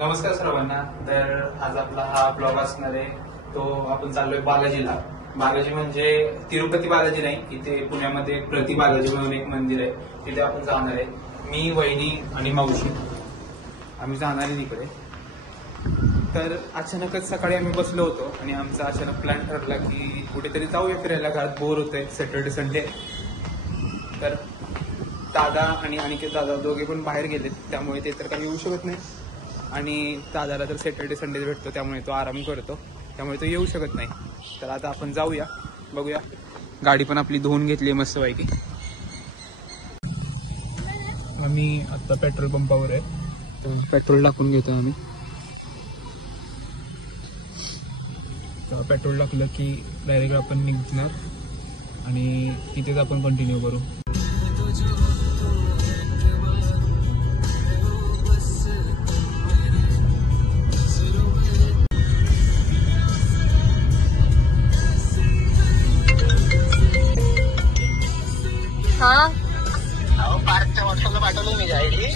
नमस्कार सर्वांना. तर आज आपला हा ब्लॉग असणार आहे तो आपण चाललोय बालाजीला. बालाजी म्हणजे तिरुपती बालाजी नाही, इथे पुण्यामध्ये प्रति बालाजी म्हणून एक मंदिर आहे, तिथे आपण जाणार आहे. मी, वहिनी आणि मावशी आम्ही जाणार आहे तिकडे. तर अचानकच सकाळी आम्ही बसलो होतो आणि आमचा अचानक प्लॅन ठरला की कुठेतरी जाऊया फिरायला, घरात बोर होतंय, सॅटर्डे संडे. तर दादा आणि अनिकेत दादा दोघे पण बाहेर गेलेत, त्यामुळे ते तर काही येऊ शकत नाही. आणि दादाला तर सॅटर्डे संडे भेटतो, त्यामुळे तो आराम करतो, त्यामुळे तो येऊ शकत नाही. तर आता आपण जाऊया, बघूया. गाडी पण आपली धुवून घेतली मस्त पैकी. आम्ही आता पेट्रोल पंपावर आहे, तर पेट्रोल टाकून घेतो आम्ही. तर पेट्रोल टाकलं की डायरेक्ट आपण निघणार आणि तिथेच आपण कंटिन्यू करू. पार्कच्या व्हॉट्सअपला पाठवलं मी आयडी.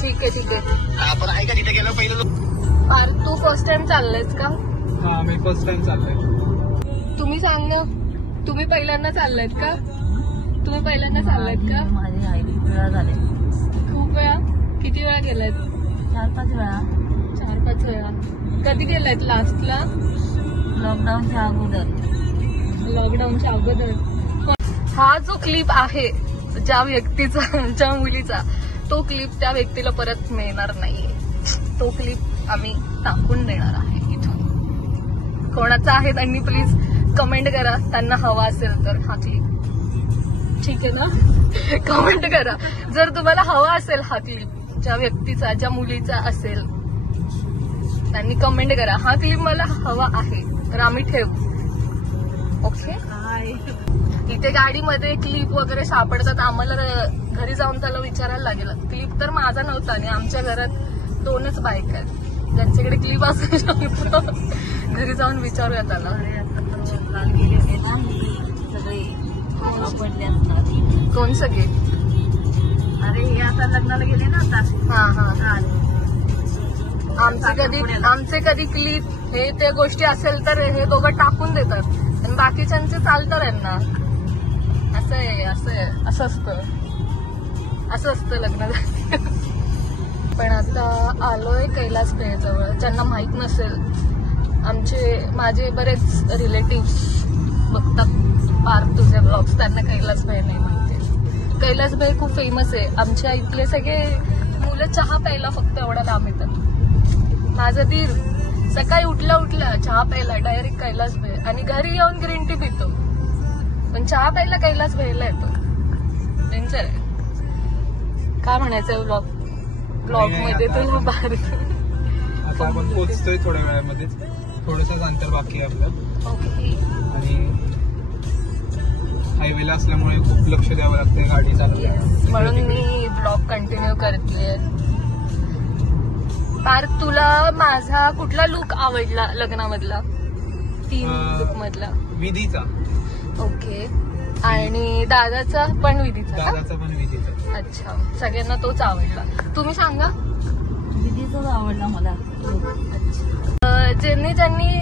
ठीक आहे. आपण आहे का तिथे गेलो पहिलं. पार्क तू फर्स्ट टाइम चाललायस का? हा, मी फर्स्ट टाइम चाललोय. तुम्ही सांग ना, तुम्ही पहिल्यांदा चाललायत का? माझी आयडी वेळा झाले, खूप वेळा. किती वेळा गेलायत? 4-5 वेळा. 4-5 वेळा. कधी गेलायत लास्टला? लॉकडाऊनच्या अगोदर. हा जो क्लिप आहे ज्या व्यक्तीचा, ज्या मुलीचा, तो क्लिप त्या व्यक्तीला परत मिळणार नाहीये. तो क्लिप आम्ही टाकून देणार आहे इथून. कोणाचा आहे त्यांनी प्लीज कमेंट करा, त्यांना हवा असेल तर हा क्लिप. ठीक आहे ना? कमेंट करा जर तुम्हाला हवा असेल हा क्लिप, ज्या व्यक्तीचा, ज्या मुलीचा असेल त्यांनी कमेंट करा, हा क्लिप मला हवा आहे, तर आम्ही ठेवू. ओके. इथे गाडीमध्ये क्लिप वगैरे सापडतात, आम्हाला घरी जाऊन त्याला विचारायला लागेल. क्लिप तर माझा नव्हता आणि आमच्या घरात 2च बाईक आहेत ज्यांच्याकडे क्लिप असू शकतो. घरी जाऊन विचारूया त्याला. काल गेले होते ना सगळे सापडले असतात. कोण सगळे? अरे हे आता लग्नाला गेले ना आता. हा. आमचे कधी क्लिप हे ते गोष्टी असेल तर हे दोघं टाकून देतात आणि बाकीच्यांचे चालतं यांना. असं असतं लग्न. पण आता आलोय कैलास जवळ. ज्यांना माहित नसेल, माझे बरेच रिलेटिव्स बघतात पार्क तुझे ब्लॉग्स, त्यांना कैलास नाही माहिती. कैलास खूप फेमस आहे. आमच्या इथले सगळे मुलं चहा प्यायला फक्त एवढा लांब येतात. माझा दीर सकाळी उठला चहा प्यायला डायरेक्ट कैलास आणि घरी येऊन ग्रीन टी पितो, पण चहा प्यायला कैलास येतो. डेंजर आहे. काय म्हणायचं ब्लॉग मध्ये तुला बाहेर. आता आपण पोहोचतोय थोड्या वेळामध्ये, थोडंसंच अंतर बाकी आहे आपलं. ओके. आणि हायवेला असल्यामुळे खूप लक्ष द्यावं लागतंय गाडी चालवताना, म्हणून मी ब्लॉग कंटिन्यू करतेय. पार्क, तुला माझा कुठला लुक आवडला लग्नामधला? 3 लुक मधला? विधीचा. ओके. आणि दादाचा पण विधीचा? अच्छा, सगळ्यांना तोच आवडला. तुम्ही सांगा. विधीचाच आवडला मला. ज्यांनी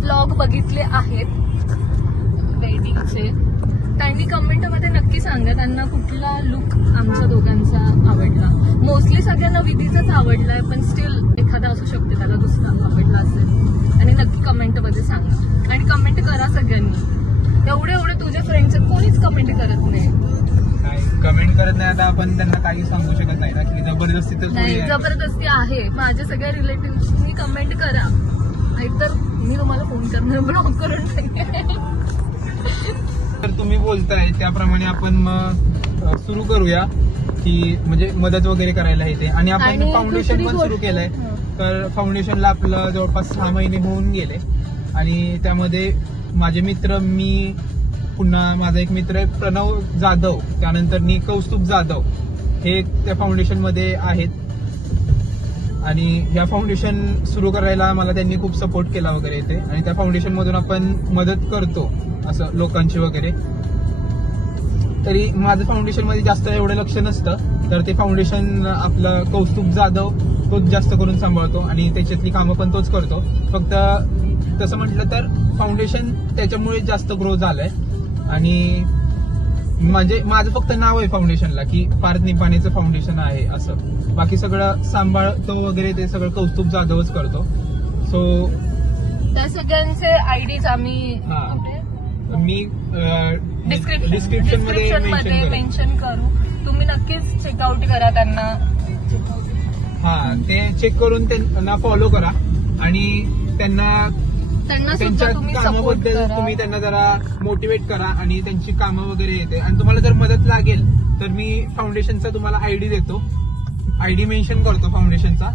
ब्लॉग बघितले आहेत वेडिंगचे, त्यांनी कमेंटमध्ये नक्की सांगा त्यांना कुठला लुक आमच्या दोघांचा आवडला. मोस्टली सगळ्यांना विधीचाच आवडलाय, पण स्टील एखादा असू शकते त्याला दुसरा आवडला असेल. आणि नक्की कमेंटमध्ये सांगा आणि कमेंट करा सगळ्यांनी. एवढे तुझ्या फ्रेंड्स कोणीच कमेंट करत नाही. कमेंट करत नाही. आता आपण त्यांना काही सांगू शकत नाही ना की जबरदस्ती तर नाही. जबरदस्ती आहे. माझ्या सगळ्या रिलेटिव्हनी कमेंट करा, नाहीतर मी तुम्हाला फोन करणार, ब्लॉक करून टाकेन. तर तुम्ही बोलताय त्याप्रमाणे आपण मग सुरू करूया की म्हणजे मदत वगैरे करायला येते. आणि आपण फाउंडेशन पण सुरू केलंय. तर फाउंडेशनला आपलं जवळपास 6 महिने होऊन गेले आणि त्यामध्ये माझे मित्र, मी, पुन्हा माझा एक मित्र आहे प्रणव जाधव, त्यानंतर कौस्तुभ जाधव, हे त्या फाउंडेशन मध्ये आहेत. आणि ह्या फाउंडेशन सुरू करायला मला त्यांनी खूप सपोर्ट केला वगैरे येते. आणि त्या फाउंडेशन मधून आपण मदत करतो असं लोकांची वगैरे. तरी माझं फाउंडेशन मध्ये जास्त एवढं लक्ष नसतं, तर ते फाउंडेशन आपलं कौस्तुभ जाधव तोच जास्त करून सांभाळतो आणि त्याच्यातली कामं पण तोच करतो. फक्त तसं म्हटलं तर फाउंडेशन त्याच्यामुळे जास्त ग्रो झालंय आणि म्हणजे माझं फक्त नाव आहे फाउंडेशनला की पार्थ निपाणीचं फाउंडेशन आहे असं. बाकी सगळं सांभाळतो वगैरे ते सगळं कौस्तुभ जाधवच करतो. सो त्या सगळ्यांचे आयडीज आम्ही मी डिस्क्रिप्शन मध्ये मेन्शन करू. तुम्ही नक्कीच चेकआउट करा त्यांना. ते चेक करून त्यांना फॉलो करा आणि त्यांच्या कामाबद्दल तुम्ही त्यांना जरा मोटिवेट करा आणि त्यांची कामं वगैरे येते. आणि तुम्हाला जर मदत लागेल तर मी फाउंडेशनचा तुम्हाला आयडी देतो, आयडी मेन्शन करतो फाउंडेशनचा.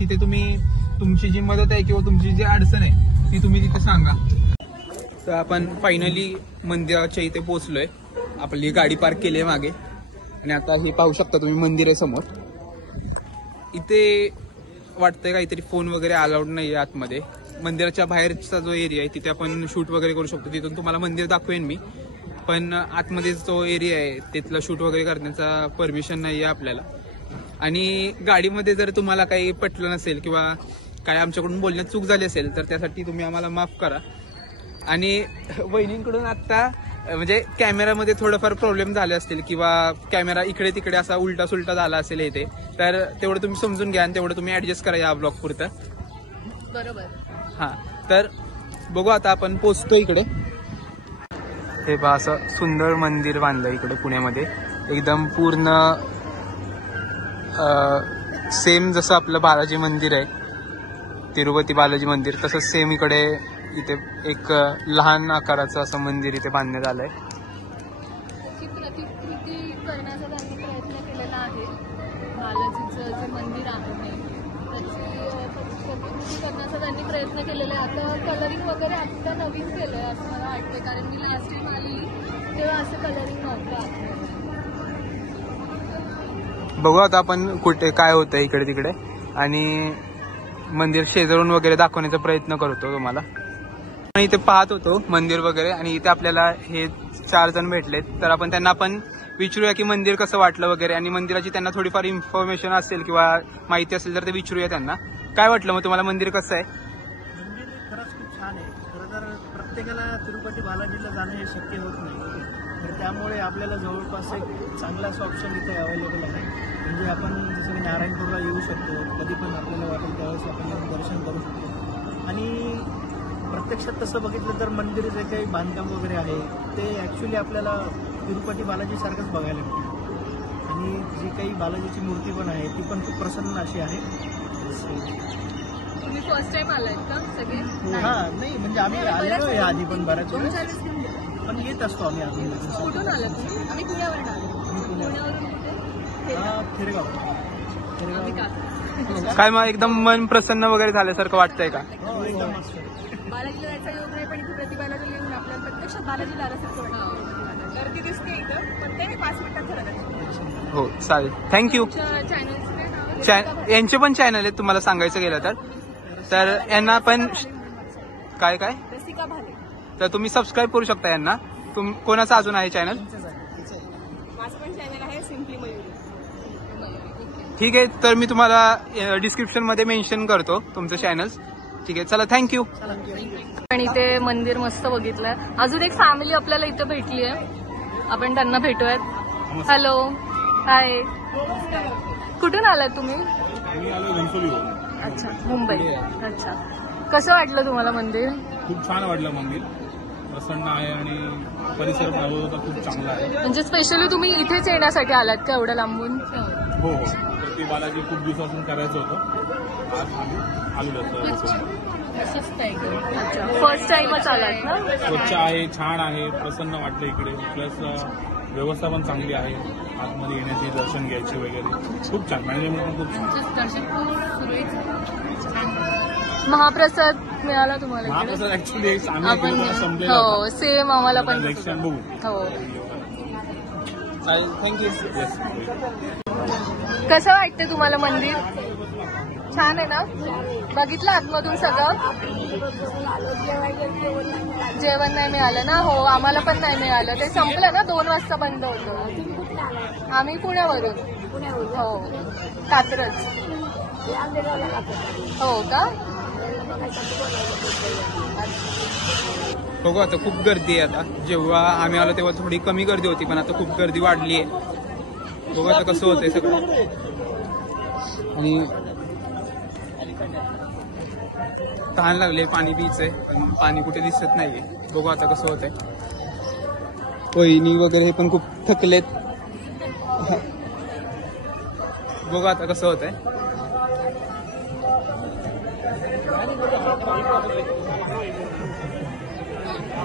तिथे तुम्ही तुमची जी मदत आहे किंवा तुमची जी अडचण आहे ती तुम्ही तिथे सांगा. तर आपण फायनली मंदिराच्या इथे पोहोचलोय. आपली गाडी पार्क केली आहे मागे आणि आता हे पाहू शकता तुम्ही मंदिर आहे समोर. इथे वाटतंय काहीतरी फोन वगैरे अलाउड नाही आहे आतमध्ये. मंदिराच्या बाहेरचा जो एरिया आहे तिथे आपण शूट वगैरे करू शकतो. तिथून तुम्हाला मंदिर दाखवेन मी, पण आतमध्ये जो एरिया आहे तिथला शूट वगैरे करण्याचा परमिशन नाही आहे आपल्याला. आणि गाडीमध्ये जर तुम्हाला काही पटलं नसेल किंवा काय आमच्याकडून बोलण्यात चूक झाली असेल तर त्यासाठी तुम्ही आम्हाला माफ करा. आणि वहिनींकडून आता म्हणजे कॅमेरामध्ये थोडंफार प्रॉब्लेम झाले असतील किंवा कॅमेरा इकडे तिकडे असा उलटा सुलटा झाला असेल इथे, तर तेवढं तुम्ही समजून घ्या आणि तेवढं तुम्ही ऍडजस्ट करा या ब्लॉग पुरतं. बरोबर. तर बघू आता आपण पोचतो इकडे. हे पहा असं सुंदर मंदिर बांधलं इकडे पुण्यामध्ये, एकदम पूर्ण सेम जसं आपलं बालाजी मंदिर आहे तिरुपती बालाजी मंदिर तसंच सेम इकडे इथे एक लहान आकाराचं असं मंदिर इथे बांधण्यात आलंय. त्याची प्रतिकृती करण्याचा त्यांनी प्रयत्न केलेला आहे. बालाजीचं जे मंदिर आहे त्याची प्रतिकृती करण्याचा त्यांनी प्रयत्न केलेला आहे. आता कलरिंग वगैरे आता नवीन केलंय असं मला वाटतं, कारण मी लास्ट टाइम आली तेव्हा असं कलरिंग नव्हतं. बघू आता आपण कुठे काय होतंय इकडे तिकडे आणि मंदिर शेजारून वगैरे दाखवण्याचा प्रयत्न करतो तुम्हाला. इथे पाहत होतो मंदिर वगैरे आणि इथे आपल्याला हे 4 जण भेटलेत, तर आपण त्यांना पण विचारूया की मंदिर कसं वाटलं वगैरे आणि मंदिराची त्यांना थोडीफार इन्फॉर्मेशन असेल किंवा माहिती असेल तर ते विचारूया त्यांना. काय वाटलं मग तुम्हाला मंदिर कसं आहे? मंदिर खरंच खूप छान आहे. खरं तर प्रत्येकाला तिरुपती बालाजीला जाणं हे शक्य होत नाही, तर त्यामुळे आपल्याला जवळपास एक चांगलाच ऑप्शन इथे अवेलेबल आहे. म्हणजे आपण जसं की नारायणपूरला येऊ शकतो, कधी पण आपल्याला वाटेल त्यावेळेस आपण दर्शन करू शकतो. आणि प्रत्यक्षात तसं बघितलं तर मंदिर जे काही बांधकाम वगैरे आहे ते ॲक्च्युली आपल्याला तिरुपती बालाजीसारखंच बघायला मिळतं. आणि जी काही बालाजीची मूर्ती पण आहे ती पण खूप प्रसन्न अशी आहे. तुम्ही फर्स्ट टाइम आलात का सगळे? नाही म्हणजे आम्ही आलेलो आहे आधी पण बऱ्याच वेळेस, पण येत असतो आम्ही अजून. कुठून आलात तुम्ही? आम्ही पुण्यावरून आलो. खेडेगाव. काय मग एकदम मन प्रसन्न वगैरे झाल्यासारखं वाटतंय का? बालाजीला जायचा योग नाही, पण इथे प्रतिभाला येऊन आपल्याला प्रत्यक्षात बालाजीला आल्यासारखं गर्दी दिसते इथं, पण ते 5 मिनिटात झालं. हो चालेल, थँक्यू. यांचे पण चॅनल आहेत तुम्हाला सांगायचं गेलं तर यांना पण काय रसिका भाले, तर तुम्ही सबस्क्राईब करू शकता यांना. कोणाचा अजून आहे चॅनल? माझं पण चॅनल आहे सिम्पली मयुरी. ठीक आहे, तर मी तुम्हाला डिस्क्रिप्शन मध्ये मेन्शन करतो तुमचं चॅनल. ठीक आहे, चला थँक्यू. आणि इथे मंदिर मस्त बघितलंय. अजून एक फॅमिली आपल्याला इथं भेटली आहे, आपण त्यांना भेटूयात. हॅलो, हाय, कुठून आलात तुम्ही? अच्छा, मुंबई. अच्छा, कसं वाटलं तुम्हाला मंदिर? खूप छान वाटलं मंदिर, प्रसन्न आहे आणि परिसर पण खूप चांगला आहे. म्हणजे स्पेशली तुम्ही इथेच येण्यासाठी आलात का एवढं लांबून? हो, तर ती बालाजी खूप दिवसापासून करायचं होतं, आज आलो. फर्स्ट टाइमच आलात ना? स्वच्छ आहे, छान आहे, प्रसन्न वाटलं इकडे. प्लस व्यवस्था पण चांगली आहे, आतमध्ये येण्याची, दर्शन घ्यायची वगैरे खूप छान. मॅनेजमेंट पण खूप छान. महाप्रसाद मिळाला तुम्हाला? महाप्रसाद ऍक्च्युली हो, सेम आम्हाला पण. नेक्स्ट टाइम बघू. हो, थँक्यू. कसं वाटतं तुम्हाला मंदिर? छान आहे ना? बघितलं आतमधून सगळं? जेवण नाही मिळालं ना? हो, आम्हाला पण नाही मिळालं. ते संपलं ना, 2 वाजता बंद होतं. आम्ही पुण्यावरून. हो, कात्रज. हो का? बघू आता खूप गर्दी आहे. आता जेव्हा आम्ही आलो तेव्हा थोडी कमी गर्दी होती, पण आता खूप गर्दी वाढली आहे. बघू आता कसं होतंय सगळं. आणि तहान लागले, पाणी प्यायचंय पण पाणी कुठे दिसत नाहीये. बघू आता कसं होतंय. वहिनी वगैरे हे पण खूप थकलेत. बघू आता कसं होतंय.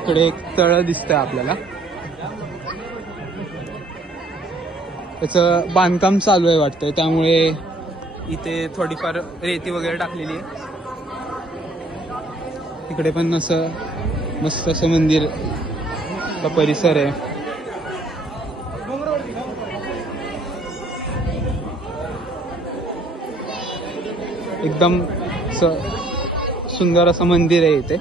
इकडे एक तळ दिसतंय आपल्याला. त्याचं बांधकाम चालू आहे वाटतं, त्यामुळे इथे थोडीफार रेती वगैरे टाकलेली आहे. इकडे पण असं मस्त असं मंदिर परिसर आहे. एकदम सुंदर असं मंदिर आहे इथे.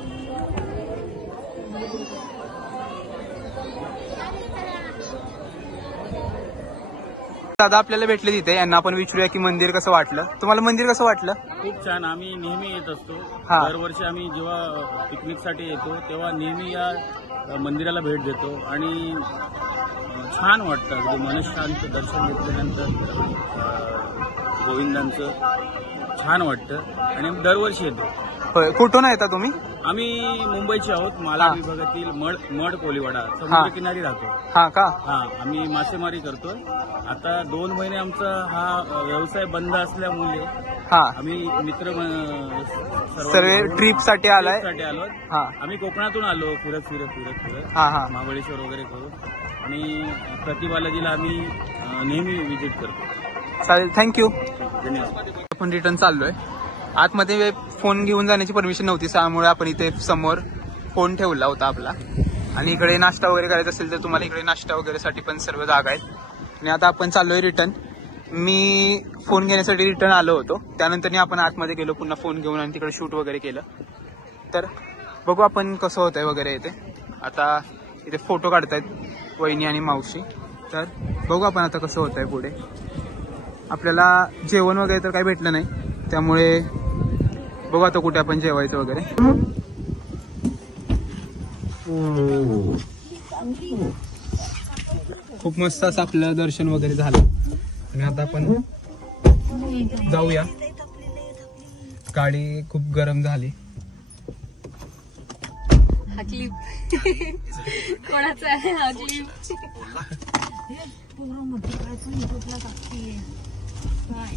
दादा आपल्याला भेटले तिथे, यांना आपण विचारूया की मंदिर कसं वाटलं. तुम्हाला मंदिर कसं वाटलं? खूप छान. आम्ही नेहमी येत असतो. हा. दरवर्षी आम्ही जेव्हा पिकनिकसाठी येतो तेव्हा नेहमी या मंदिराला भेट देतो आणि छान वाटतं. अगदी मनशांत दर्शन घेतल्यानंतर गोविंदांचं छान वाटतं आणि दरवर्षी येतो. होय, कुठून येता तुम्ही? आम्ही मुंबईचे आहोत. माला हा. विभागातील मड कोलीवाडा समुद्रकिनारी राहतो. हा का? हा, आम्ही मासेमारी करतोय. आता 2 महिने आमचा हा व्यवसाय बंद असल्यामुळे हा, आम्ही मित्र सर्व ट्रिप साठी आलाय. आलो. हा आम्ही कोकणातून आलो फिरत हा हा महाबळेश्वर वगैरे करून आणि प्रतिबालाजीला आम्ही नेहमी विजिट करतो. चालेल, थँक्यू. धन्यवाद. आपण रिटर्न चाललोय. आतमध्ये फोन घेऊन जाण्याची परमिशन नव्हती, त्यामुळे आपण इथे समोर फोन ठेवला होता आपला. आणि इकडे नाश्ता वगैरे करायचा असेल तर तुम्हाला इकडे नाश्ता वगैरे साठी पण सर्व जागा आहेत. आणि आता आपण चाललोय रिटर्न. मी फोन घेण्यासाठी रिटर्न आलो होतो, त्यानंतर आपण आतमध्ये गेलो पुन्हा फोन घेऊन आणि तिकडे शूट वगैरे केलं. तर बघू आपण कसं होतंय वगैरे इथे. आता इथे फोटो काढतायत वहिनी आणि मावशी. तर बघू आपण आता कसं होतंय पुढे. आपल्याला जेवण वगैरे तर काही भेटलं नाही, त्यामुळे बघू आता कुठे आपण जेवायचं वगैरे. खूप मस्त असं आपलं दर्शन वगैरे झालं आणि आता आपण जाऊया. गाडी खूप गरम झाली. हा क्लिप कोणाचा आहे? हा क्लिप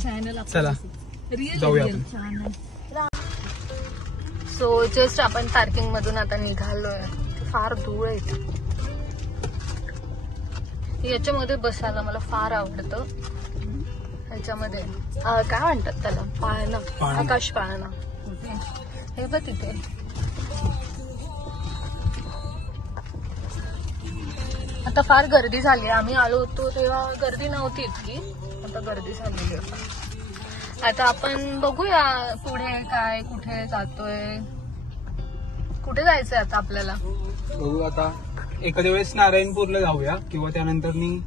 चॅनल चला जाऊया आपण. सो जस्ट आपण पार्किंग मधून आता निघालोय. फार धूळ आहे इथे. याच्यामध्ये बसायला मला फार आवडतं. ह्याच्यामध्ये काय म्हणतात त्याला? पाळणा, आकाश पाळणा. हे बघ तिथे. आता फार गर्दी झाली. आम्ही आलो होतो तेव्हा गर्दी नव्हती इतकी, आता गर्दी झालेली आहे. आता आपण बघूया पुढे काय, कुठे जातोय, कुठे जायचंय आता आपल्याला. बघू आता एखाद्या वेळेस नारायणपूरला जाऊया किंवा त्यानंतर मी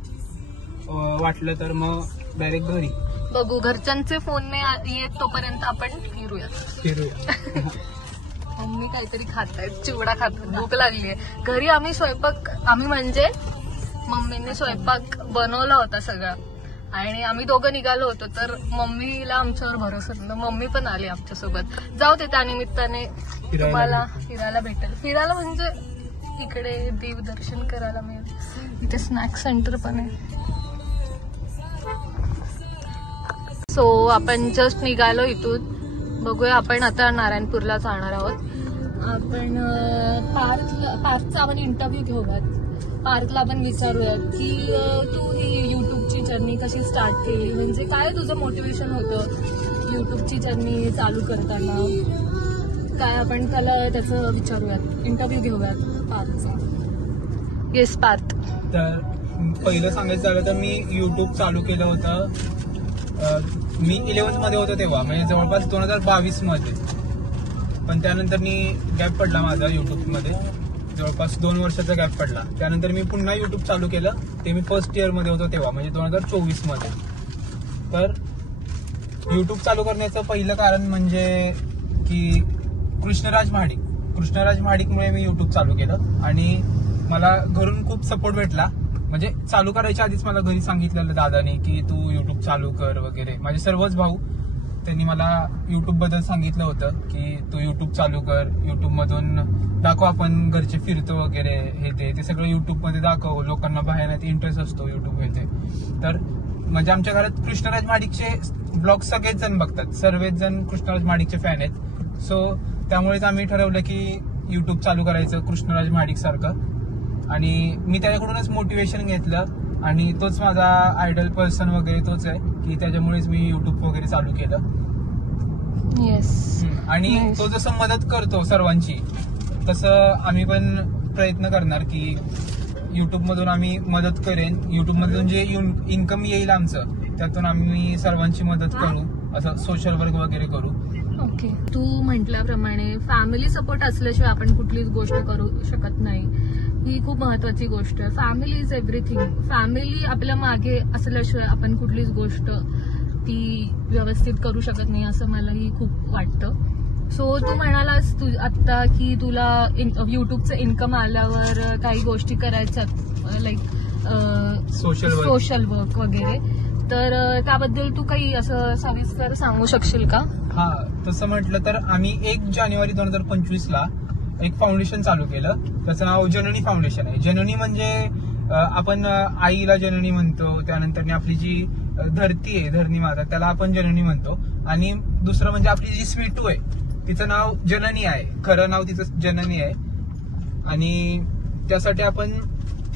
वाटलं तर मग डायरेक्ट घरी. बघू, घरच्यांचे फोन नाही येत तोपर्यंत आपण फिरूया. मम्मी काहीतरी खातायत, चिवडा खातात, भूक लागलीये. घरी आम्ही म्हणजे मम्मीने स्वयंपाक बनवला होता सगळा आणि आम्ही दोघं निघालो होतो. तर मम्मीला आमच्यावर भरोसा नव्हता. मम्मी पण आली आमच्यासोबत. जाऊ दे, त्यानिमित्ताने तुम्हाला फिरायला भेटेल. फिरायला म्हणजे इकडे देवदर्शन करायला मिळेल. इथे स्नॅक्स सेंटर पण आहे. सो आपण जस्ट निघालो इथून. बघूया, आपण आता नारायणपूरला जाणार आहोत. आपण पार्थचा आपण इंटरव्ह्यू घेऊयात. पार्थला आपण विचारूयात की तू ही युट्यूबची जर्नी कशी स्टार्ट केली, म्हणजे काय तुझं मोटिवेशन होतं युट्यूबची जर्नी चालू करताना, काय आपण त्याला त्याचं विचारूयात. इंटरव्ह्यू घेऊयात पार्थचा. येस पार्थ. तर पहिलं सांगायचं झालं तर मी युट्यूब चालू केलं होतं मी 11th मध्ये होतो तेव्हा, म्हणजे जवळपास 2022 मध्ये. पण त्यानंतर मी गॅप पडला माझा युट्यूबमध्ये, जवळपास 2 वर्षाचा गॅप पडला. त्यानंतर मी पुन्हा युट्यूब चालू केलं, ते मी फर्स्ट इयर मध्ये होतो तेव्हा, म्हणजे 2024 मध्ये. तर युट्यूब चालू करण्याचं पहिलं कारण म्हणजे की कृष्णराज महाडिकमुळे मी युट्यूब चालू केलं. आणि मला घरून खूप सपोर्ट भेटला. म्हणजे चालू करायच्या आधीच मला घरी सांगितलेलं दादाने की तू युट्यूब चालू कर वगैरे. माझे सर्वच भाऊ त्यांनी मला युट्यूब बद्दल सांगितलं होतं की तू युट्यूब चालू कर, युट्यूब मधून दाखव, आपण घरचे फिरतो वगैरे, हे ते सगळं युट्यूब मध्ये दाखव, लोकांना बाहेर इंटरेस्ट असतो युट्यूब मध्ये. तर म्हणजे आमच्या घरात कृष्णराज महाडिकचे ब्लॉग सगळेच जण बघतात, सर्वच जण कृष्णराज महाडिकचे फॅन आहेत. सो त्यामुळेच आम्ही ठरवलं की युट्यूब चालू करायचं कृष्णराज महाडिक सारखं. आणि मी त्याच्याकडूनच मोटिवेशन घेतलं आणि तोच माझा आयडल पर्सन वगैरे तोच आहे की त्याच्यामुळेच मी युट्यूब वगैरे चालू केलं. येस. आणि तो जसं मदत करतो सर्वांची, तसं आम्ही पण प्रयत्न करणार की युट्यूब मधून आम्ही मदत करेन. युट्यूब मधून जे इन्कम येईल आमचं, त्यातून आम्ही सर्वांची मदत करू, असं सोशल वर्क वगैरे करू. ओके. तू म्हटल्याप्रमाणे फॅमिली सपोर्ट असल्याशिवाय आपण कुठलीच गोष्ट करू शकत नाही. ही खूप महत्वाची गोष्ट आहे. Family is everything. फॅमिली आपल्या मागे असल्याशिवाय आपण कुठलीच गोष्ट ती व्यवस्थित करू शकत नाही, असं मलाही खूप वाटतं. सो तू म्हणालास आता की तुला युट्यूबचं इन्कम आल्यावर काही गोष्टी करायच्यात, लाईक सोशल वर्क वगैरे. तर त्याबद्दल तू काही असं सविस्तर सांगू शकशील का? हा, तसं म्हटलं तर आम्ही 1 जानेवारी 2025 एक फाउंडेशन चालू केलं. त्याचं नाव जननी फाउंडेशन आहे. जननी म्हणजे आपण आईला जननी म्हणतो, त्यानंतर आपली जी धरती आहे, धरणी माता, त्याला आपण जननी म्हणतो. आणि दुसरं म्हणजे आपली जी स्वीटू आहे, तिचं नाव जननी आहे, खरं नाव तिचं जननी आहे. आणि त्यासाठी आपण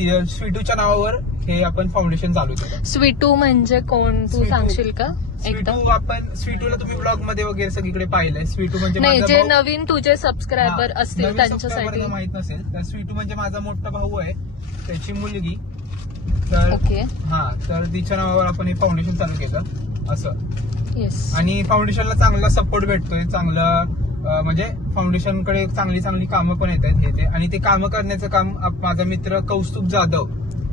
स्वीटूच्या नावावर हे आपण फाउंडेशन चालू केलं. स्वीटू म्हणजे कोण, तू सांगशील का? स्वीटूला तुम्ही ब्लॉग मध्ये वगैरे सगळीकडे पाहिलंय. स्वीटू म्हणजे नाही, जे नवीन तुझे सबस्क्रायबर असतील त्यांच्यासाठी माहित नसेल, तर स्वीटू म्हणजे माझा मोठा भाऊ आहे, त्याची मुलगी. तर तर तिच्या नावावर आपण हे फाउंडेशन चालू केलं असं. येस. आणि फाउंडेशनला चांगला सपोर्ट भेटतोय, चांगलं म्हणजे फाउंडेशनकडे चांगली कामं पण येत आहेत हे ते. आणि ते कामं करण्याचं काम माझा मित्र कौस्तुभ जाधव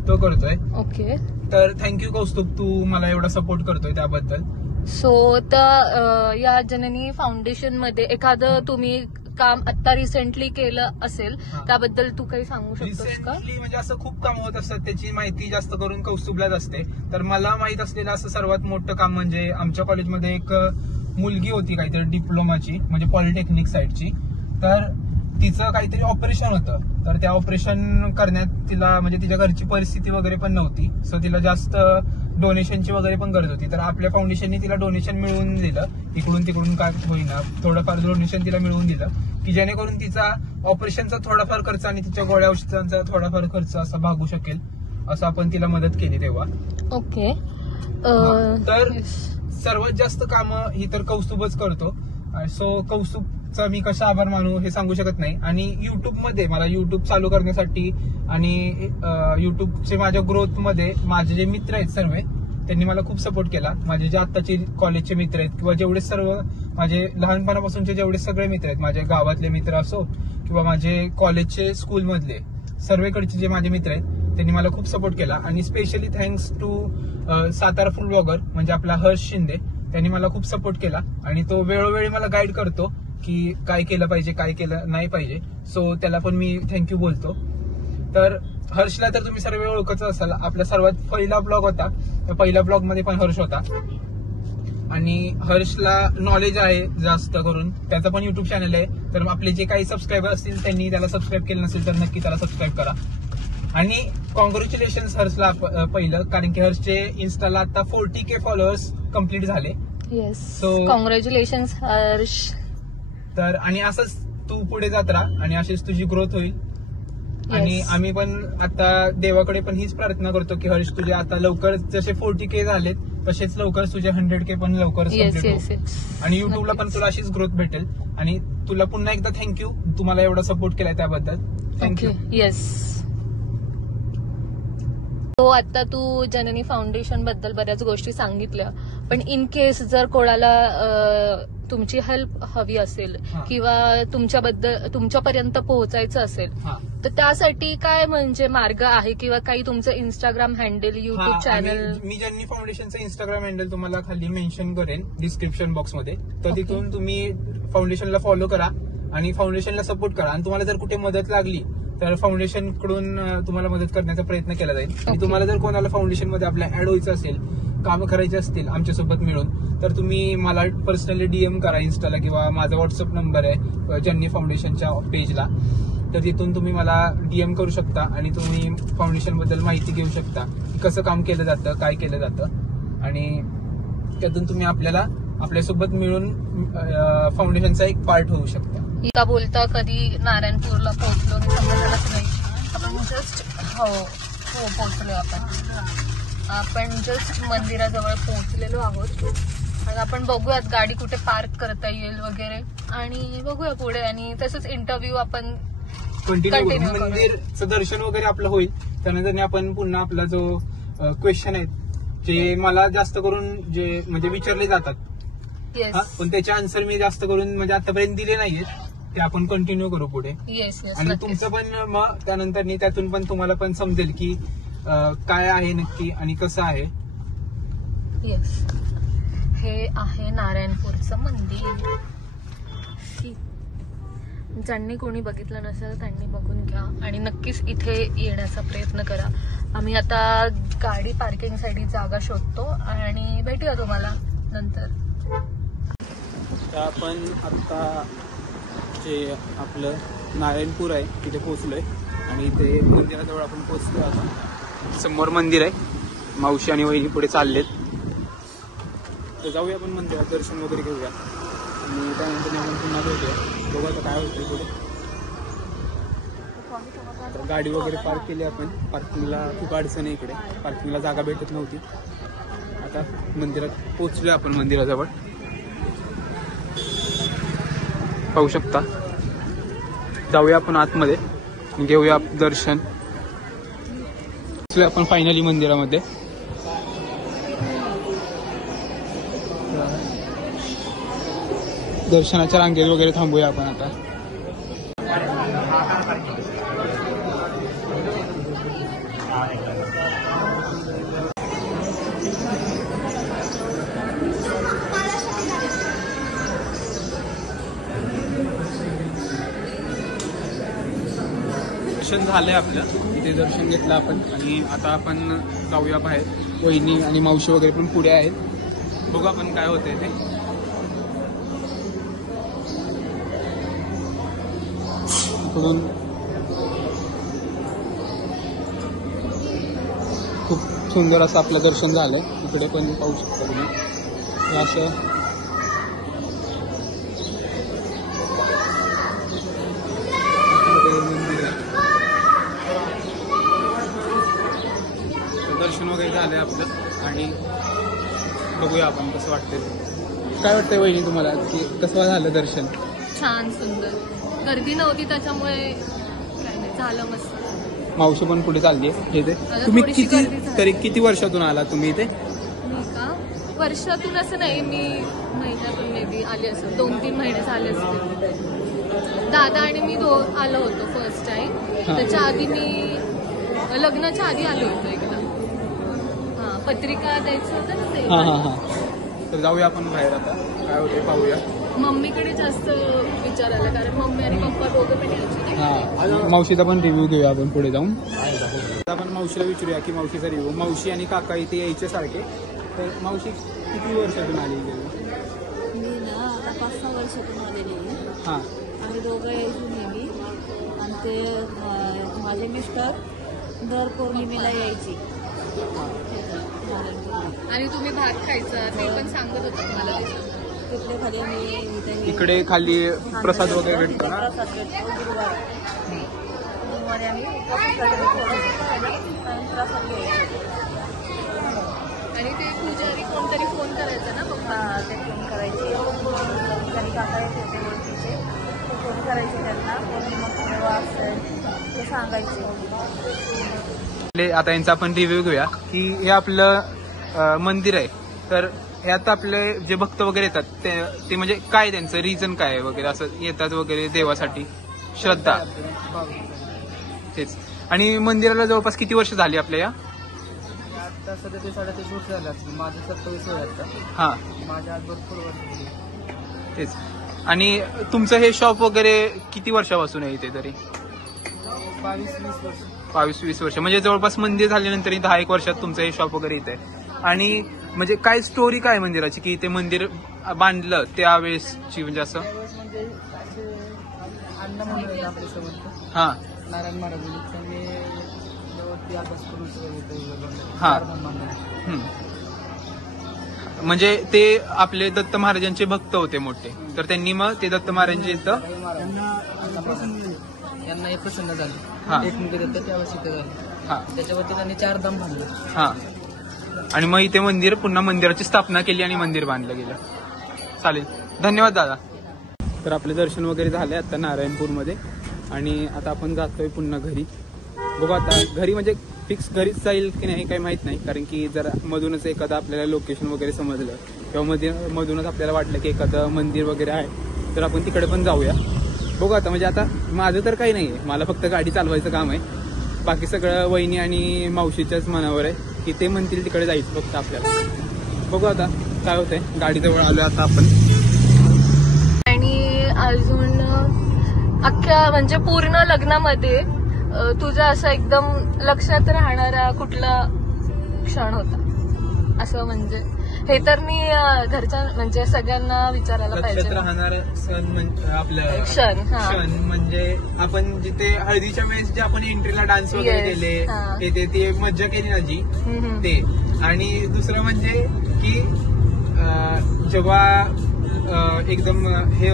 तो करतोय. ओके. तर थँक्यू कौस्तुभ, तू मला एवढा सपोर्ट करतोय त्याबद्दल. सो तर या जननी फाउंडेशन मध्ये एखादं तुम्ही काम आता रिसेंटली केलं असेल, त्याबद्दल तू काही सांगू शकतोस का? रिसेंटली म्हणजे असं खूप काम होत असतात, त्याची माहिती जास्त करून कौस्तुभलाच असते. तर मला माहित असलेलं असं सर्वात मोठं काम म्हणजे आमच्या कॉलेजमध्ये एक मुलगी होती काहीतरी डिप्लोमाची, म्हणजे पॉलिटेक्निक साईडची. तर तिचं काहीतरी ऑपरेशन होतं. तर त्या ऑपरेशन करण्यात तिला म्हणजे तिच्या घरची परिस्थिती वगैरे पण नव्हती. सो तिला जास्त डोनेशनची वगैरे पण गरज होती. तर आपल्या फाउंडेशनने तिला डोनेशन मिळवून दिलं, इकडून तिकडून काय होईना थोडंफार डोनेशन तिला मिळवून दिलं, की जेणेकरून तिचा ऑपरेशनचा थोडाफार खर्च आणि तिच्या गोळ्या औषधांचा थोडाफार खर्च असा भागू शकेल, असं आपण तिला मदत केली तेव्हा. ओके. तर सर्वात जास्त कामं ही तर कौस्तुभच करतो. सो कौस्तुभचा मी कसा आभार मानू हे सांगू शकत नाही. आणि युट्यूबमध्ये मला युट्यूब चालू करण्यासाठी आणि युट्यूबचे माझ्या ग्रोथमध्ये माझे जे मित्र आहेत सर्व, त्यांनी मला खूप सपोर्ट केला. माझे जे आत्ताचे कॉलेजचे मित्र आहेत किंवा जेवढे सर्व माझे लहानपणापासूनचे जेवढे सगळे मित्र आहेत, माझ्या गावातले मित्र असो किंवा माझे कॉलेजचे स्कूलमधले सर्वेकडचे जे माझे मित्र आहेत, त्यांनी मला खूप सपोर्ट केला. आणि specially thanks to Satara food blogger म्हणजे आपला हर्ष शिंदे, त्यांनी मला खूप सपोर्ट केला. आणि तो वेळोवेळी मला गाईड करतो की काय केलं पाहिजे, काय केलं नाही पाहिजे. सो त्याला पण मी थँक्यू बोलतो. तर हर्षला तर तुम्ही सर्व ओळखत असाल, आपला सर्वात पहिला ब्लॉग होता, त्या पहिल्या ब्लॉग मध्ये पण हर्ष होता. आणि हर्षला नॉलेज आहे जास्त करून, त्याचं पण युट्यूब चॅनल आहे. तर आपले जे काही सबस्क्रायबर असतील त्यांनी त्याला सबस्क्राईब केलं नसेल तर नक्की त्याला सबस्क्राईब करा. आणि कॉंग्रॅच्युलेशन हर्षला पहिलं, कारण की हर्षचे इन्स्टाला आता 40K फॉलोअर्स कम्प्लीट झाले. येस. So congratulation Harsh. तर आणि असंच तू पुढे जात राहा आणि अशीच तुझी ग्रोथ होईल. आणि आम्ही पण आता देवाकडे पण हीच प्रार्थना करतो की हर्ष तुझे आता लवकर जसे 40K झालेत तसेच लवकर तुझे 100K पण लवकर कम्प्लीट हो. आणि युट्यूबला पण तुला अशीच ग्रोथ भेटेल. आणि तुला पुन्हा एकदा थँक्यू, तुम्हाला एवढा सपोर्ट केलाय त्याबद्दल. थँक्यू. येस. तो आता तू जननी फाउंडेशन बद्दल बऱ्याच गोष्टी सांगितल्या, पण इन केस जर कोणाला तुमची हेल्प हवी असेल किंवा तुमच्यापर्यंत पोहोचायचं असेल तर त्यासाठी काय म्हणजे मार्ग आहे किंवा काही तुमचं इंस्टाग्राम हँडल, युट्यूब चॅनल? मी जननी फाउंडेशनचं इंस्टाग्राम हँडल तुम्हाला खाली मेन्शन करेन डिस्क्रिप्शन बॉक्समध्ये, तर तिथून तुम्ही फाउंडेशनला फॉलो करा आणि फाउंडेशनला सपोर्ट करा. आणि तुम्हाला जर कुठे मदत लागली तर फाउंडेशन कडून तुम्हाला मदत करण्याचा प्रयत्न केला जाईल. आणि तुम्हाला जर कोणाला फाउंडेशन मध्ये आपल्या ऍड व्हायचं असेल, कामं करायची असतील आमच्यासोबत मिळून, तर तुम्ही मला पर्सनली डीएम करा इन्स्टाला किंवा माझा व्हॉट्सअप नंबर आहे जननी फाउंडेशनच्या पेजला, तर तिथून तुम्ही मला डीएम करू शकता आणि तुम्ही फाउंडेशन बद्दल माहिती घेऊ शकता की कसं काम केलं जातं, काय केलं जातं, आणि त्यातून तुम्ही आपल्यासोबत मिळून फाउंडेशनचा एक पार्ट होऊ शकता. का बोलता कधी नारायणपूरला पोहोचलो हे समजलंच नाही. आपण जस्ट पोहोचलोय. आपण जस्ट मंदिराजवळ पोहोचलेलो आहोत आणि आपण बघूयात गाडी कुठे पार्क करता येईल वगैरे आणि बघूया पुढे. आणि तसंच इंटरव्ह्यू आपण कंटिन्यू करू. मंदिरचं दर्शन वगैरे आपलं होईल, त्यानंतर आपण पुन्हा आपला जो क्वेश्चन आहेत जे मला जास्त करून जे म्हणजे विचारले जातात, पण त्याचे आन्सर मी जास्त करून म्हणजे आतापर्यंत दिले नाहीयेत, ते आपण कंटिन्यू करू पुढे. आणि तुमचं पण मग त्यानंतर त्यातून पण तुम्हाला पण समजेल की काय आहे नक्की आणि कसं आहे. येस, हे आहे नारायणपूरचं मंदिर. ज्यांनी कोणी बघितलं नसेल त्यांनी बघून घ्या आणि नक्कीच इथे येण्याचा प्रयत्न करा. आम्ही आता गाडी पार्किंगसाठी जागा शोधतो आणि भेटूया तुम्हाला नंतर. आपण आता जे आपलं नारायणपूर आहे तिथे पोहोचलोय आणि इथे मंदिराजवळ आपण पोहोचलोय. आता समोर मंदिर आहे, मावशी आणि वहिनी पुढे चाललेत, तर जाऊया आपण मंदिरात दर्शन वगैरे घेऊया आणि त्यानंतर आपण पुन्हा भेटूया. बघू आता काय होतं पुढे. गाडी वगैरे पार्क केली आपण. पार्किंगला खूप अडचण आहे, इकडे पार्किंगला जागा भेटत नव्हती. आता मंदिरात पोहोचलोय आपण मंदिराजवळ, पाहू शकता. जाऊया आपण आतमध्ये, घेऊया दर्शन. आपण फायनली मंदिरामध्ये. दर्शनाच्या रांगेत वगैरे थांबूया आपण आता. दर्शन झालंय आपलं, इथे दर्शन घेतलं आपण आणि आता आपण जाऊया बाहेर. वहिनी आणि मावशी वगैरे पण पुढे आहेत, बघू आपण काय होतंय ते. इकडून खूप सुंदर असं आपलं दर्शन झालंय. इकडे पण पाहू शकता तुम्ही असं. दर्शन वगैरे झालंय आपलं आणि बघूया आपण कसं वाटतंय. काय वाटतंय वहिनी तुम्हाला की कसं झालं दर्शन? छान, सुंदर. गर्दी नव्हती त्याच्यामुळे काय नाही, झालं मस्त. मावशी पण पुढे चालली आहे इथे. तुम्ही किती वर्षातून आला तुम्ही इथे? मी का वर्षातून असं नाही, मी महिन्यातून मे बी आले असेल, 2-3 महिने झाले असतील. दादा आणि मी आलो होतो फर्स्ट टाइम. त्याच्या आधी मी लग्नाच्या आधी आलो होतो एकदा. पत्रिका द्यायचं होतं ना ते. तर जाऊया आपण बाहेर आता, काय होते पाहूया. मम्मीकडे जास्त विचार आला कारण मम्मी आणि पप्पा दोघं पण यायचे. मावशीचा पण रिव्ह्यू घेऊया आपण पुढे जाऊन. आपण मावशीला विचारूया की मावशीचा रिव्ह्यू. मावशी आणि काका इथे यायचे सारखे, तर मावशी किती वर्षातून आली? मी ना आता 5-6 वर्षातून आलेली आहे. हां, आम्ही दोघं यायचो नेहमी आणि ते माझे मिस्टर दर पौर्णिमेला यायची. आणि तुम्ही भात खायचा ते पण सांगत होते मला. तिकडे खाली आम्ही इकडे खाली प्रसाद वगैरे भेटतो ना? प्रसाद भेटतो गुरुवारी आम्ही प्रसाद घ्यायचो. आणि ते पुजारी कोणतरी फोन करायचा ना पप्पा? ते फोन करायचे. काही काका येत होते ओळखीचे, ते फोन करायचे त्यांना. मग तेव्हा असेल ते सांगायचे. आता यांचा आपण रिव्ह्यू घेऊया की हे आपलं मंदिर आहे. तर हे आता आपले जे भक्त वगैरे येतात ते म्हणजे काय त्यांचं रिझन काय आहे वगैरे असं येतात वगैरे देवासाठी श्रद्धा तेच. आणि मंदिराला जवळपास किती वर्ष झाली आपल्या या? आता सध्या ते 3.5 वर्ष झाले असतील. माझं 27 वय आता. हा माझ्या आज भरपूर वर्ष तेच. आणि तुमचं हे शॉप वगैरे किती वर्षापासून आहे इथे तरी? 22-20 वर्ष. 22-20 वर्ष म्हणजे जवळपास मंदिर झाल्यानंतर 10-1 वर्षात तुमचं हे शॉप वगैरे इथे आहे. आणि म्हणजे काय स्टोरी काय मंदिराची की ते मंदिर बांधलं त्यावेळेसची म्हणजे असं? म्हणजे असे अण्णा म्हणून आपले समजतं हा नारायण महाराज त्यांनी वरती अभ्यास करून हा. म्हणजे ते आपले दत्त महाराजांचे भक्त होते मोठे, तर त्यांनी मग ते दत्त महाराजांचे इथं यांना एक प्रसन्न हा. झाली. एक मुलगी दत्त त्यावेळेस इथं झाली. हा त्याच्यावरती त्यांनी 4 धाम बांधले. हा. आणि मग इथे मंदिर पुन्हा मंदिराची स्थापना केली आणि मंदिर बांधलं गेलं. चालेल, धन्यवाद दादा. तर आपले दर्शन वगैरे झाले आता नारायणपूरमध्ये आणि आता आपण जातोय पुन्हा घरी. बघू आता घरी म्हणजे फिक्स घरीच जाईल की नाही काही माहित नाही, कारण की जर मधूनच एखादं आपल्याला लोकेशन वगैरे समजलं किंवा मधूनच आपल्याला वाटलं की एखादं मंदिर वगैरे आहे तर आपण तिकडे पण जाऊया. बघू आता म्हणजे आता माझं तर काही नाही आहे, मला फक्त गाडी चालवायचं काम आहे. बाकी सगळं वहिनी आणि मावशीच्याच मनावर आहे की ते म्हणतील तिकडे जायचं फक्त आपल्याला. बघू आता काय होतंय. गाडीजवळ आलोय आता आपण. आणि अजून अख्ख्या म्हणजे पूर्ण लग्नामध्ये तुझा असं एकदम लक्षात राहणारा कुठला क्षण होता असं? म्हणजे हे तर मी घरच्या म्हणजे सगळ्यांना विचारायला पाहिजे. लक्षात राहणारा सण म्हणजे आपलं क्षण म्हणजे आपण जिथे हळदीच्या वेळेस जे आपण एंट्रीला डान्स वगैरे Yes. केले हा. ते मज्जा केली ना जी ते. आणि दुसरं म्हणजे की जेव्हा एकदम हे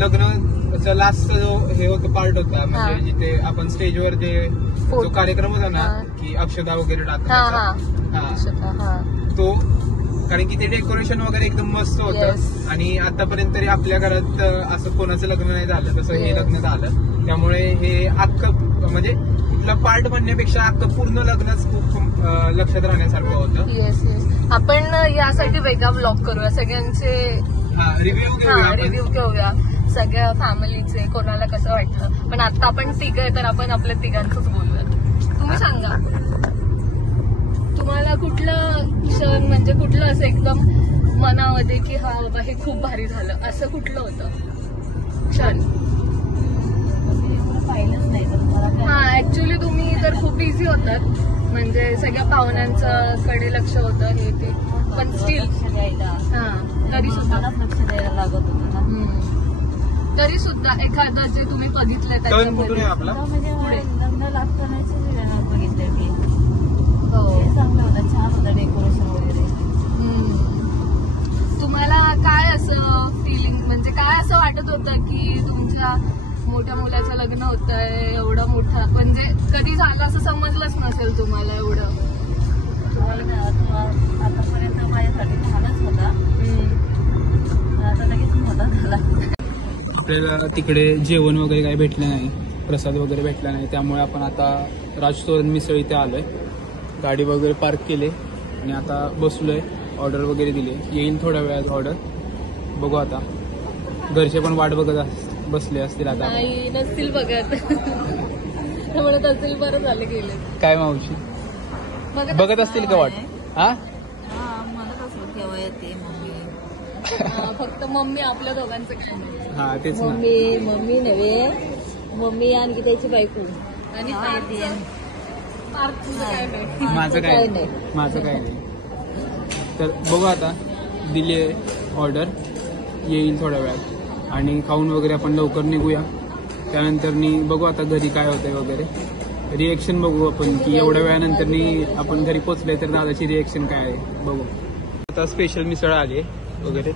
लग्नाचा लास्ट जो हे होतं पार्ट होता म्हणजे जिथे आपण स्टेजवर जो कार्यक्रम होता ना की अक्षता वगैरे टाकण्याचा तो, कारण की ते डेकोरेशन वगैरे एकदम मस्त होतं. आणि आतापर्यंत तरी आपल्या घरात असं कोणाचं लग्न नाही झालं तसं हे लग्न झालं. त्यामुळे हे अख्खं म्हणजे कुठला पार्ट म्हणण्यापेक्षा अख्खं पूर्ण लग्नच खूप लक्षात राहण्यासारखं होतं. Yes yes. आपण यासाठी वेगळा ब्लॉग करूया, सगळ्यांचे रिव्ह्यू घेऊया सगळ्या फॅमिलीचे, कोणाला कसं वाटलं. पण आता आपण तिघ आहे तर आपण आपल्या तिघांचंच बोलूया. तुम्ही सांगा तुम्हाला कुठलं क्षण म्हणजे कुठलं असं एकदम मनामध्ये की हा बाबा हे खूप भारी झालं असं कुठलं होतं क्षण? पाहिलंच नाही तर मला हा ऍक्च्युली तुम्ही तर खूप बिझी होतात म्हणजे सगळ्या पाहुण्यांचं कडे लक्ष होतं हे ते, पण स्टील लक्ष द्यायला हा तरी सुद्धा मलाच लक्ष द्यायला लागत होतं ना. तरी सुद्धा एखादं जे तुम्ही बघितलंय टर्न कुठून आहे त्याच्यामध्ये आपला? म्हणजे लग्न लागतानाच बघितलंय मी. हो. हे चांगलं होतं, छान होतं डेकोरेशन वगैरे. तुम्हाला काय असं फिलिंग म्हणजे काय असं वाटत होतं की तुमच्या मोठ्या मुलाचं लग्न होतंय एवढं मोठं, म्हणजे कधी झालं असं समजलंच नसेल तुम्हाला एवढं? आतापर्यंत माझ्यासाठी लहानच होता, आता लगेच मोठा झाला. आपल्याला तिकडे जेवण वगैरे काही भेटलं नाही, प्रसाद वगैरे भेटला नाही, त्यामुळे आपण आता राजतोरण मिसळ इथे आलोय. गाडी वगैरे पार्क केले आणि आता बसलोय. ऑर्डर वगैरे दिली, येईल थोड्या वेळात ऑर्डर. बघू आता घरचे पण वाट बघत बसले असतील आता. नाही नसतील बघत म्हणत असतील बरं झालं गेले. काय मावशी बघत असतील का वाट? हा म्हणत असो केव्हा येते मम्मी. फक्त मम्मी आपल्या दोघांचं काय नाही. हा तेच ना. मम्मी नव्हे, मम्मी आणखी त्याची बायको आणि येते. पार्कचं काय नाही. माझं काय नाही. तर बघू आता दिली आहे ऑर्डर, येईल थोड्या वेळात आणि खाऊन वगैरे आपण लवकर निघूया. त्यानंतर बघू आता घरी काय होतंय वगैरे, रिएक्शन बघू आपण की एवढ्या वेळानंतर आपण घरी पोहोचलोय तर दादाची रिएक्शन काय आहे बघू. आता स्पेशल मिसळ आली वगैरे,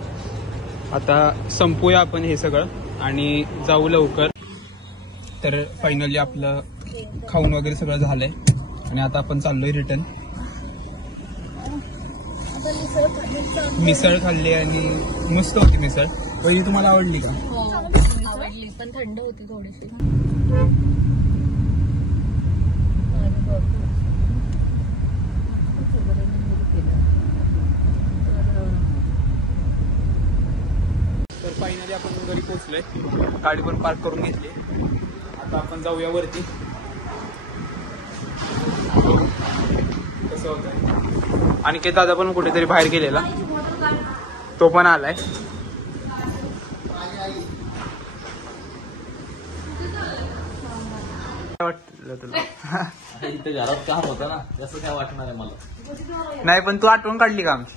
आता संपूया आपण हे सगळं आणि जाऊ लवकर. तर फायनली आपलं खाऊन वगैरे सगळं झालंय आणि आता आपण चाललोय रिटर्न. मिसळ खाल्ली आणि मस्त होती मिसळ. पहिली तुम्हाला आवडली का? आवडली पण थंड होती थोडीशी. सगळ्यांनी मिळून केलं. तर फायनली आपण घरी पोहोचलोय, गाडी पण पार्क करून घेतली. आता आपण जाऊया वरती. कसं होतं अनिकेत दादा पण कुठेतरी बाहेर गेलेला, तो पण आलाय. काय वाटलं तुला? इथे घरात काम होतं ना, कसं काय वाटणार आहे मला. नाही पण तू आठवण काढली का आमची?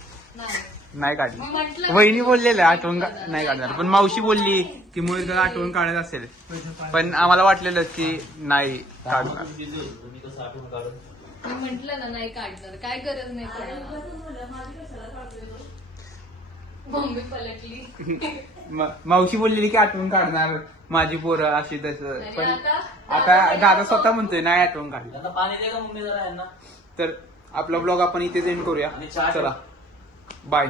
नाही काढली. वहिनी बोललेलं आठवण नाही काढणार, पण मावशी बोलली की मुळे आठवण काढत असेल, पण आम्हाला वाटलेलं की नाही काढणार. तुम्ही कसं आठवण काढून मी म्हंटल ना नाही काढणार, काय गरज नाही पडणार. मम्मी पलटली. मावशी बोललेली की आठवण काढणार माझी पोरं अशी तसं, आणि पण आता आता दादा स्वतः म्हणतोय नाही आठवण काढली. त्यांना पाणी दे का मम्मी जरा यांना. तर आपला ब्लॉग आपण इथे एंड करूया. आणि चहा चला बाय.